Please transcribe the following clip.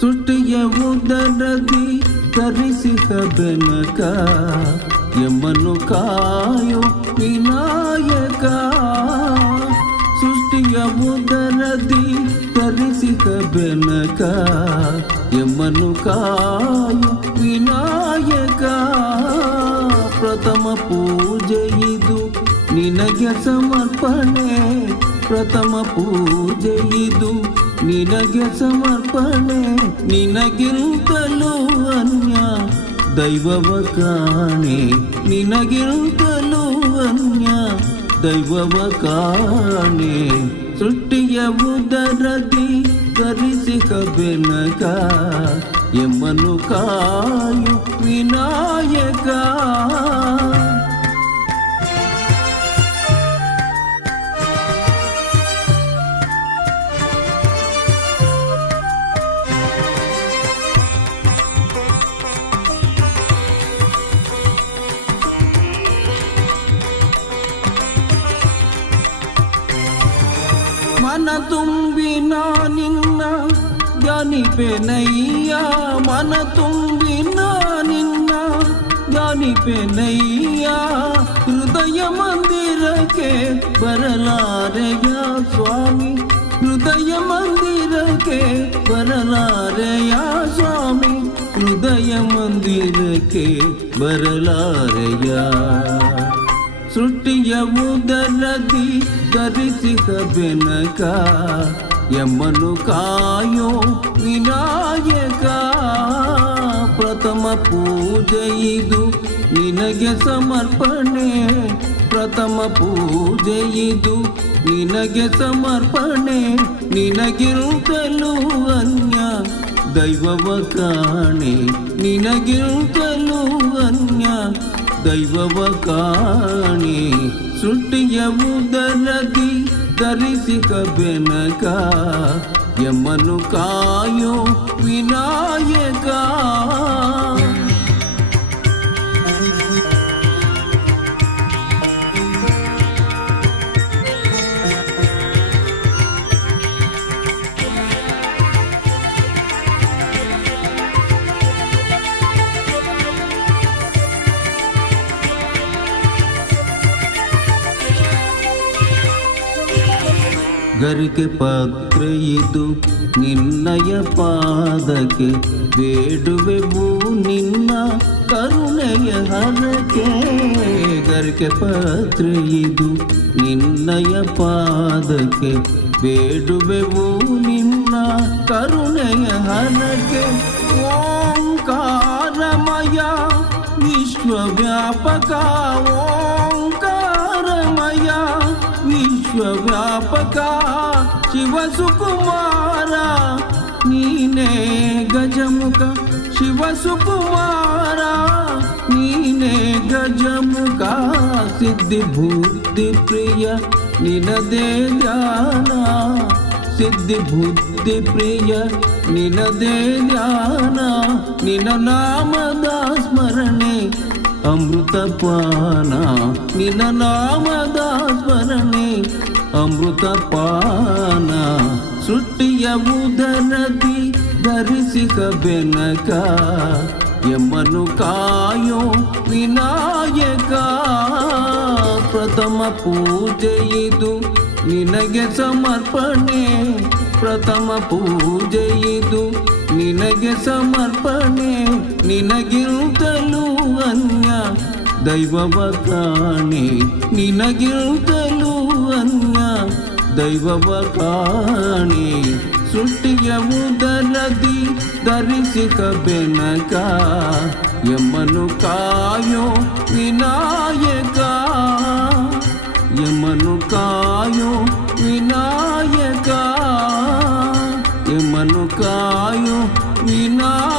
ಸೃಷ್ಟಿಯ ಉದರದಿ ಧರಿಸಿದ ಬೆನಕ ಯಮನು ಕಾಯೋ ವಿನಾಯಕ. ಸೃಷ್ಟಿಯ ಉದರದಿ ಧರಿಸಿದ ಬೆನಕ ಯಮನು ಕಾಯೋ ವಿನಾಯಕ. ಪ್ರಥಮ ಪೂಜೆ ಇದು ನಿನಗೆ ಸಮರ್ಪಣೆ, ಪ್ರಥಮ ಪೂಜೆ ಇದು ನಿನಗೆ ಸಮರ್ಪಣೆ. ನಿನಗಿಂತಲೂ ಅನ್ಯ ದೈವವ ಕಾಣೆ, ನಿನಗಿಂತಲೂ ಅನ್ಯ ದೈವವ ಕಾಣೆ. ಸೃಷ್ಟಿಯ ಉದರದಿ ಧರಿಸಿದ ಬೆನಕ ಯಮನು ಕಾಯು ವಿನಾಯಕ. ಮನ ತುಂಬಿ ನಿನ್ನ ಧ್ಯಾನಿಪೆನಯ್ಯ, ಮನ ತುಂಬಿ ನಿನ್ನ ಧ್ಯಾನಿಪೆನಯ್ಯ. ಹೃದಯ ಮಂದಿರಕ್ಕೆ ಬರಲಾರೆಯ ಸ್ವಾಮಿ, ಹೃದಯ ಮಂದಿರಕ್ಕೆ ಬರಲಾರೆಯ ಸ್ವಾಮಿ, ಹೃದಯ ಮಂದಿರಕ್ಕೆ ಬರಲಾರೆಯ. ಸೃಷ್ಟಿಯ ಉದರದಿ ಧರಿಸಿದ ಬೆನಕ ಯಮನು ಕಾಯೋ ವಿನಾಯಕ. ಪ್ರಥಮ ಪೂಜೆ ಇದು ನಿನಗೆ ಸಮರ್ಪಣೆ, ಪ್ರಥಮ ಪೂಜೆ ಇದು ನಿನಗೆ ಸಮರ್ಪಣೆ. ನಿನಗಿಂತಲೂ ಅನ್ಯ ದೈವವ ಕಾಣೆ, ನಿನಗಿಂತಲೂ ಅನ್ಯ ದೈವವ ಕಾಣೆ. ಸೃಷ್ಟಿಯ ಉದರದಿ ಧರಿಸಿದ ಬೆನಕ ಯಮನು ಕಾಯೋ ವಿನಾಯಕ. ಗರಿಕೆ ಪಾತ್ರೆ ಇದು ನಿನ್ನಯ ಪಾದಕ್ಕೆ, ಬೇಡುವೆವು ನಿನ್ನ ಕರುಣೆಯ ಹರಕೆ. ಗರಿಕೆ ಪಾತ್ರೆ ಇದು ನಿನ್ನಯ ಪಾದಕ್ಕೆ, ಬೇಡುವೆವು ನಿನ್ನ ಕರುಣೆಯ ಹರಕೆ. ಓಂಕಾರಮಯ ವಿಶ್ವವ್ಯಾಪಕ, ಓಂಕಾರಮಯ ವಿಶ್ವವ್ಯಾಪಕ. ಶಿವಸುಕುಮಾರ ನೀನೇ ಗಜಮುಖ, ಶಿವಸುಕುಮಾರ ನೀನೇ ಗಜಮುಖ. ಸಿದ್ಧಿ ಬುದ್ಧಿ ಪ್ರಿಯ ನಿನದೇ ಧ್ಯಾನ, ಸಿದ್ಧಿ ಬುದ್ಧಿ ಪ್ರಿಯ ನಿನದೇ ಧ್ಯಾನ. ನಿನ್ನ ನಾಮದ ಸ್ಮರಣೆ ಅಮೃತ ಪಾನ, ನಿನ್ನ ನಾಮದ ಸ್ಮರಣೆ ಅಮೃತ ಪಾನ. ಸೃಷ್ಟಿಯ ಉದರದಿ ಧರಿಸಿದ ಬೆನಕ ಯಮನು ಕಾಯೋ ವಿನಾಯಕ. ಪ್ರಥಮ ಪೂಜೆ ಇದು ನಿನಗೆ ಸಮರ್ಪಣೆ, ಪ್ರಥಮ ಪೂಜೆ ಇದು ನಿನಗೆ ಸಮರ್ಪಣೆ. ನಿನಗಿಂತಲೂ ಅನ್ಯ ದೈವವ ಕಾಣೆ, ನಿನಗಿಂತಲೂ ಅನ್ಯ ದೈವವ ಕಾಣೆ. ಸೃಷ್ಟಿಯ ಉದರದಿ ಧರಿಸಿದ ಬೆನಕ ಯಮನು ಕಾಯೋ ವಿನಾಯಕ, ಯಮನು ಕಾಯೋ ವಿನಾಯಕ, ಯಮನು ಕಾಯೋ ವಿನಾಯಕ.